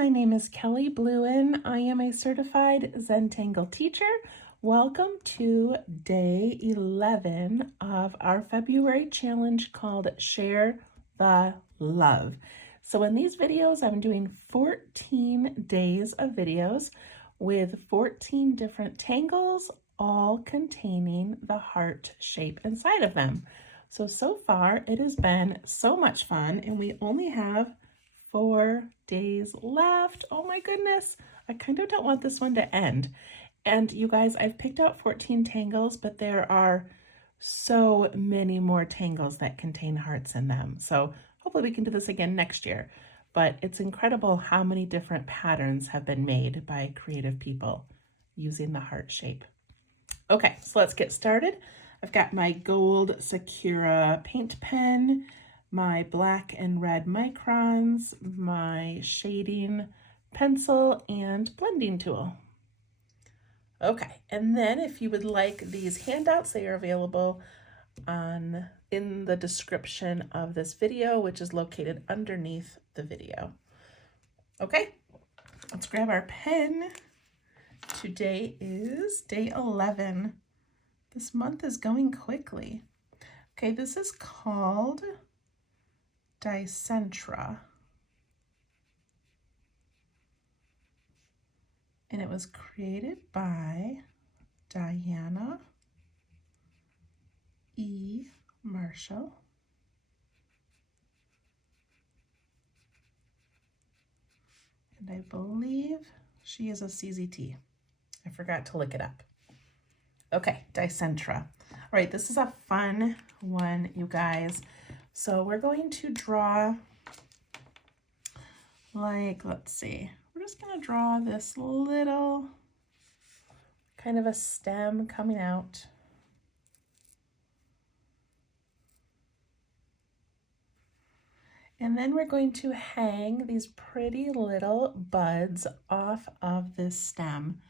my name is Kelly Bluen. I am a certified Zentangle teacher. Welcome to day 11 of our February challenge called Share the Love. So in these videos, I'm doing 14 days of videos with 14 different tangles, all containing the heart shape inside of them. So far it has been so much fun, and we only have 4 days left. Oh my goodness, I kind of don't want this one to end. And you guys, I've picked out 14 tangles, but there are so many more tangles that contain hearts in them. So hopefully we can do this again next year. But it's incredible how many different patterns have been made by creative people using the heart shape. Okay, so let's get started. I've got my gold Sakura paint pen, my black and red microns, my shading pencil, and blending tool. Okay, and then if you would like these handouts, they are available in the description of this video, which is located underneath the video. Okay, let's grab our pen. Today is day 11. This month is going quickly. Okay, this is called Dicentra. And it was created by Diana E. Marshall. And I believe she is a CZT. I forgot to look it up. Okay, Dicentra. All right, this is a fun one, you guys. So we're going to draw, let's see. We're just going to draw this little kind of a stem coming out. And then we're going to hang these pretty little buds off of this stem.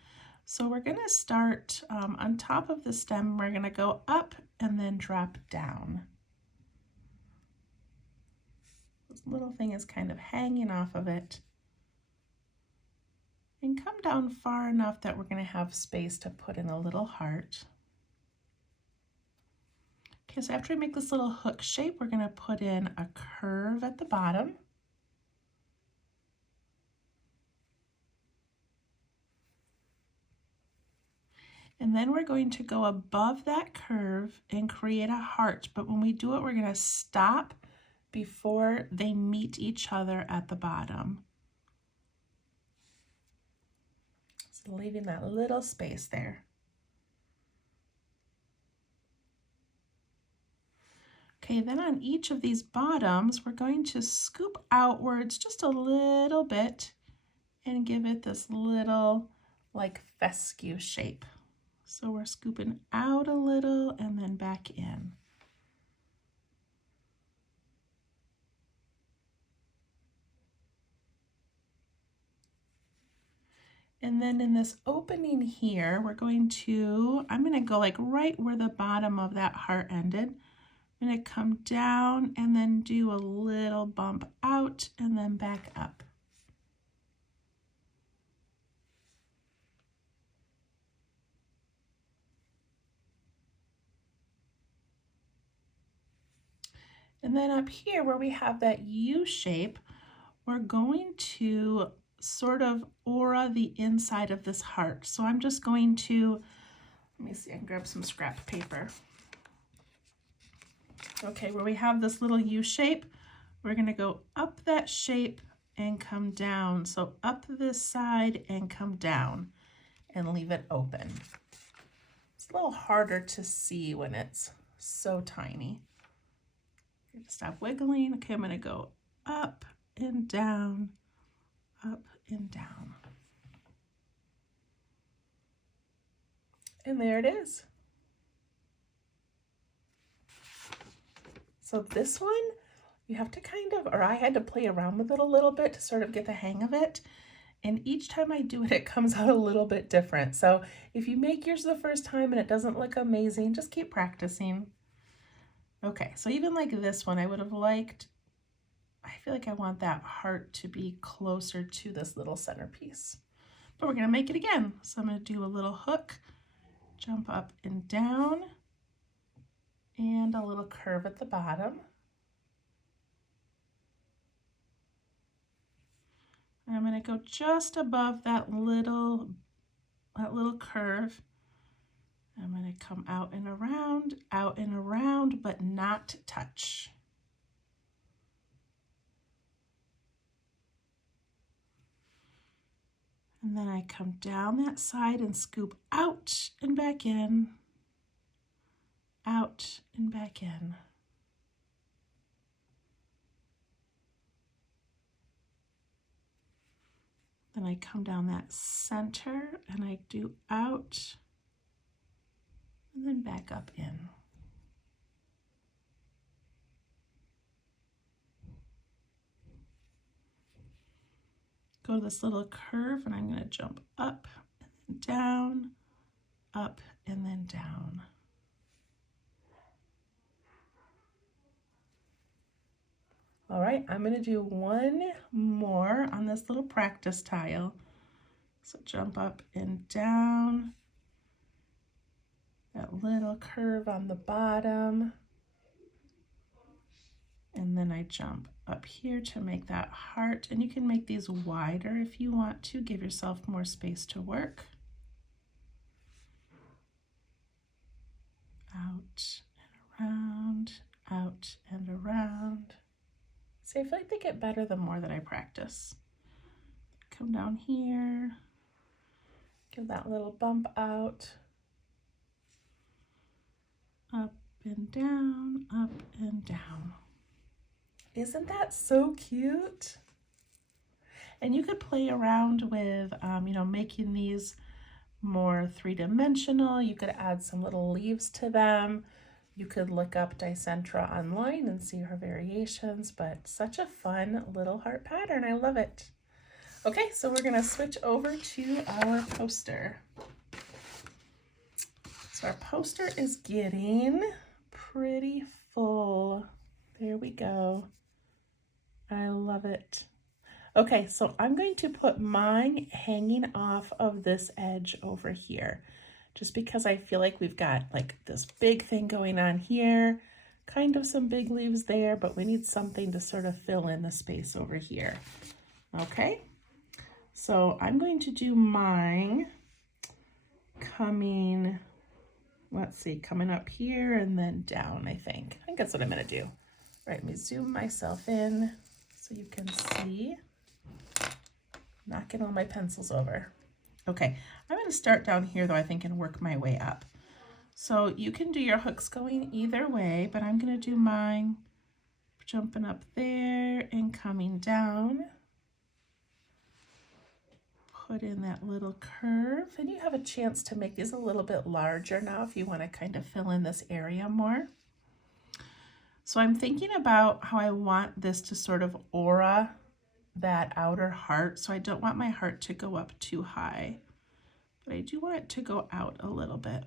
So we're going to start on top of the stem. We're going to go up and then drop down. This little thing is kind of hanging off of it. And come down far enough that we're going to have space to put in a little heart. Okay, so after we make this little hook shape, we're going to put in a curve at the bottom. And then we're going to go above that curve and create a heart. But when we do it, we're going to stop before they meet each other at the bottom. So leaving that little space there. Okay, then on each of these bottoms, we're going to scoop outwards just a little bit and give it this little like fescue shape. So we're scooping out a little and then back in. And then in this opening here, I'm going to go like right where the bottom of that heart ended. I'm going to come down and then do a little bump out and then back up. And then up here where we have that U shape, we're going to sort of aura the inside of this heart. So I'm just going to, let me see, I can grab some scrap paper. Okay, where we have this little U shape, we're going to go up that shape and come down. So up this side and come down and leave it open. It's a little harder to see when it's so tiny. Stop wiggling. Okay, I'm going to go up and down, up and down. And there it is. So this one, you have to I had to play around with it a little bit to sort of get the hang of it. And each time I do it, it comes out a little bit different. So if you make yours the first time and it doesn't look amazing, just keep practicing. Okay, so even like this one, I would have liked I feel like I want that heart to be closer to this little centerpiece. But we're gonna make it again. So I'm gonna do a little hook, jump up and down, and a little curve at the bottom. And I'm gonna go just above that little curve. I'm gonna come out and around, but not touch. And then I come down that side and scoop out and back in, out and back in. Then I come down that center and I do out and then back up in. Go to this little curve and I'm going to jump up and then down, up and then down. All right, I'm going to do one more on this little practice tile. So jump up and down, that little curve on the bottom, and then I jump up here to make that heart, and you can make these wider if you want to, give yourself more space to work. Out and around, out and around. See, I feel like they get better the more that I practice. Come down here, give that little bump out, up and down, up and down. Isn't that so cute? And you could play around with, making these more three-dimensional. You could add some little leaves to them. You could look up Dicentra online and see her variations, but such a fun little heart pattern. I love it. Okay, so we're gonna switch over to our poster. So our poster is getting pretty full. There we go. I love it. Okay, so I'm going to put mine hanging off of this edge over here, just because I feel like we've got like this big thing going on here, kind of some big leaves there, but we need something to sort of fill in the space over here. Okay, so I'm going to do mine coming, coming up here and then down, I think. I think that's what I'm gonna do. All right, let me zoom myself in so you can see. Knocking all my pencils over. Okay, I'm going to start down here though, I think, and work my way up. So you can do your hooks going either way, but I'm going to do mine jumping up there and coming down. Put in that little curve, and you have a chance to make these a little bit larger now if you want to kind of fill in this area more. So I'm thinking about how I want this to sort of aura that outer heart. So I don't want my heart to go up too high, but I do want it to go out a little bit.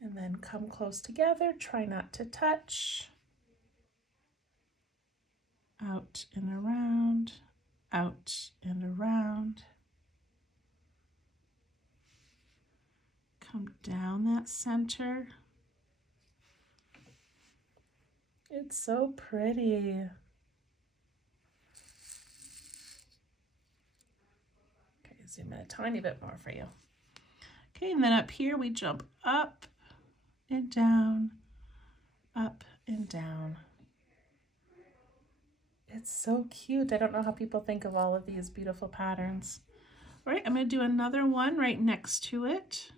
And then come close together, try not to touch. Out and around, out and around. Come down that center. It's so pretty. Okay, zoom in a tiny bit more for you. Okay, and then up here we jump up and down, up and down. It's so cute. I don't know how people think of all of these beautiful patterns. All right, I'm going to do another one right next to it.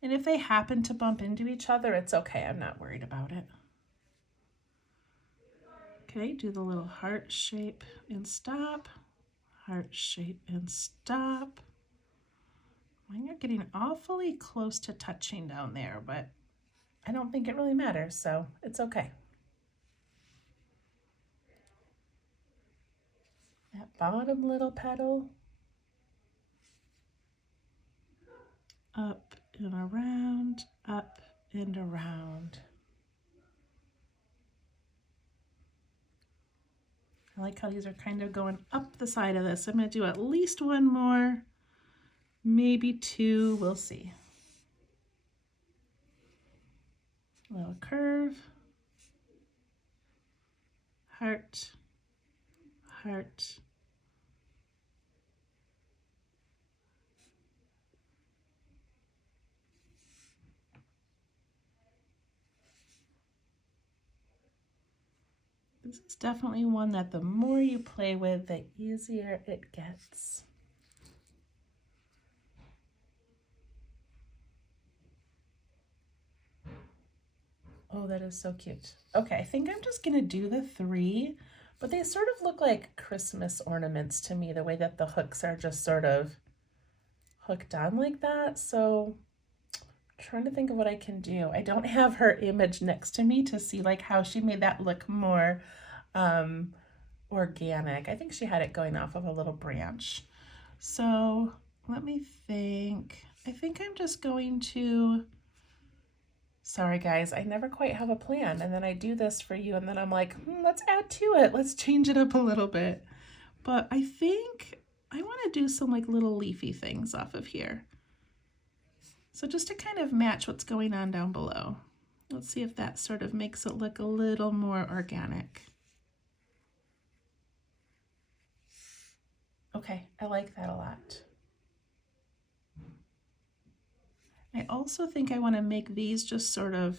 And if they happen to bump into each other, it's okay. I'm not worried about it. Okay, do the little heart shape and stop. Heart shape and stop. Mine are getting awfully close to touching down there, but I don't think it really matters, so it's okay. That bottom little petal. Up and around, up and around. I like how these are kind of going up the side of this. I'm going to do at least one more, maybe two, we'll see. A little curve, heart, heart. This is definitely one that the more you play with, the easier it gets. Oh, that is so cute. Okay, I think I'm just gonna do the 3, but they sort of look like Christmas ornaments to me, the way that the hooks are just sort of hooked on like that. So I'm trying to think of what I can do. I don't have her image next to me to see like how she made that look more organic. I think she had it going off of a little branch. So let me think. I think I'm just going to, sorry guys, I never quite have a plan, and then I do this for you and then I'm like, let's add to it. Let's change it up a little bit. But I think I want to do some like little leafy things off of here. So just to kind of match what's going on down below. Let's see if that sort of makes it look a little more organic. Okay, I like that a lot. I also think I want to make these just sort of,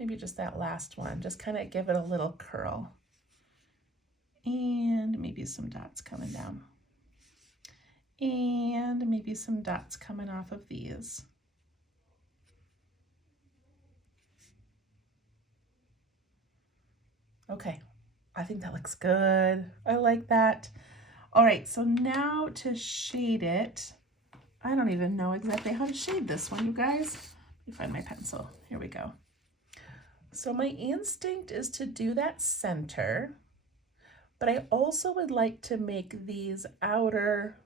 maybe just that last one, just kind of give it a little curl. And maybe some dots coming down. And maybe some dots coming off of these. Okay, I think that looks good. I like that. All right, so now to shade it, I don't even know exactly how to shade this one, you guys. Let me find my pencil. Here we go. So my instinct is to do that center, but I also would like to make these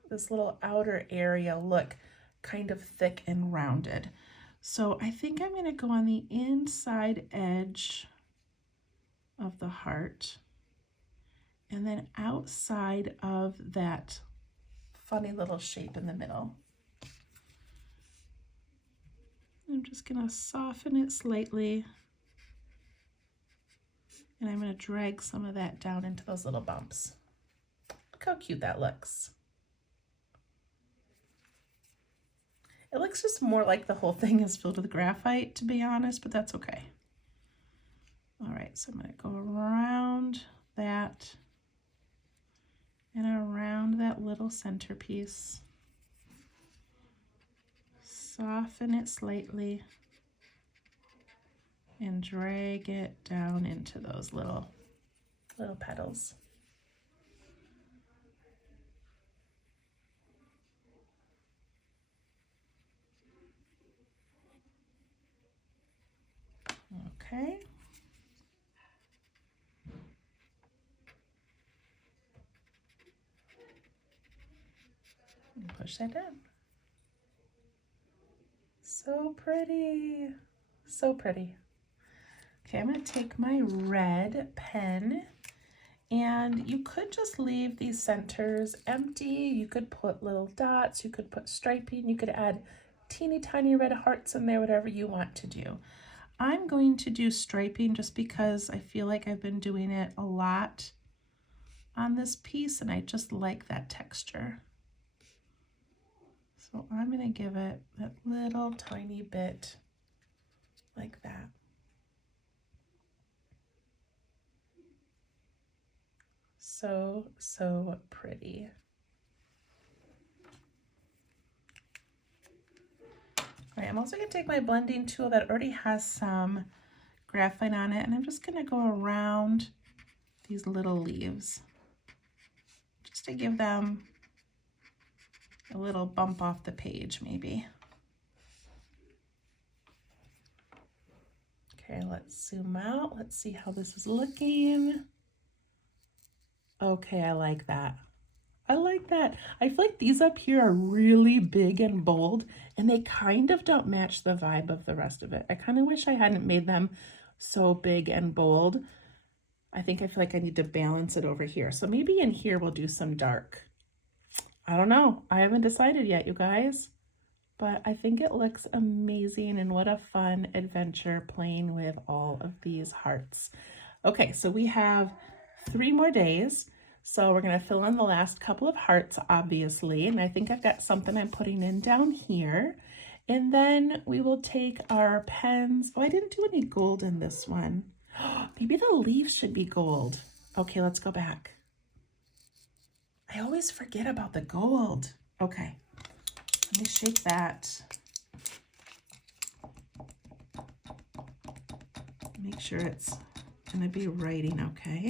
this little outer area look kind of thick and rounded. So I think I'm going to go on the inside edge of the heart and then outside of that funny little shape in the middle. I'm just going to soften it slightly, and I'm going to drag some of that down into those little bumps. Look how cute that looks. It looks just more like the whole thing is filled with graphite, to be honest, but that's okay. All right, so I'm going to go around that and around that little centerpiece. Soften it slightly and drag it down into those little petals. Okay. And push that down. So pretty, so pretty. Okay, I'm going to take my red pen, and you could just leave these centers empty. You could put little dots, you could put striping, you could add teeny tiny red hearts in there, whatever you want to do. I'm going to do striping just because I feel like I've been doing it a lot on this piece and I just like that texture. So I'm going to give it that little tiny bit like that. So, so pretty. All right, I'm also going to take my blending tool that already has some graphite on it, and I'm just going to go around these little leaves just to give them a little bump off the page maybe. Okay, let's zoom out. Let's see how this is looking. Okay, I like that. I like like that. I feel like these up here are really big and bold, and they kind of don't match the vibe of the rest of it. I kind of wish I hadn't made them so big and bold. I feel like I need to balance it over here. So maybe in here we'll do some dark. I don't know. I haven't decided yet, you guys. But I think it looks amazing, and what a fun adventure playing with all of these hearts. Okay, so we have 3 more days. So we're going to fill in the last couple of hearts, obviously. And I think I've got something I'm putting in down here. And then we will take our pens. Oh, I didn't do any gold in this one. Maybe the leaves should be gold. Okay, let's go back. I always forget about the gold. Okay, let me shake that. Make sure it's gonna be writing okay.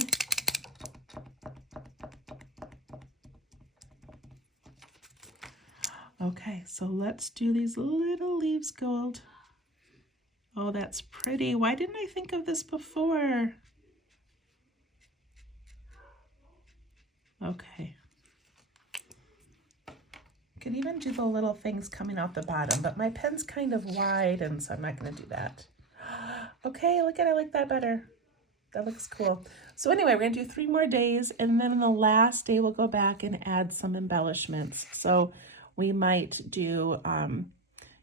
Okay, so let's do these little leaves gold. Oh, that's pretty. Why didn't I think of this before? Okay. Could even do the little things coming out the bottom, but my pen's kind of wide, and so I'm not going to do that. Okay, look at it, I like that better. That looks cool. So anyway, we're going to do 3 more days, and then on the last day we'll go back and add some embellishments. So we might do,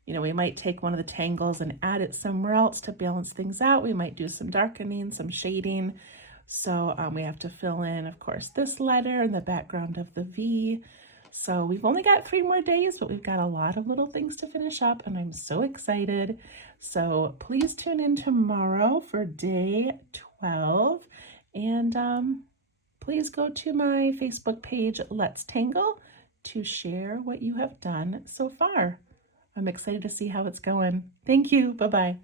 we might take one of the tangles and add it somewhere else to balance things out. We might do some darkening, some shading. So we have to fill in, of course, this letter and the background of the V. So we've only got 3 more days, but we've got a lot of little things to finish up, and I'm so excited. So please tune in tomorrow for day 12, and please go to my Facebook page, Let's Tangle, to share what you have done so far. I'm excited to see how it's going. Thank you. Bye-bye.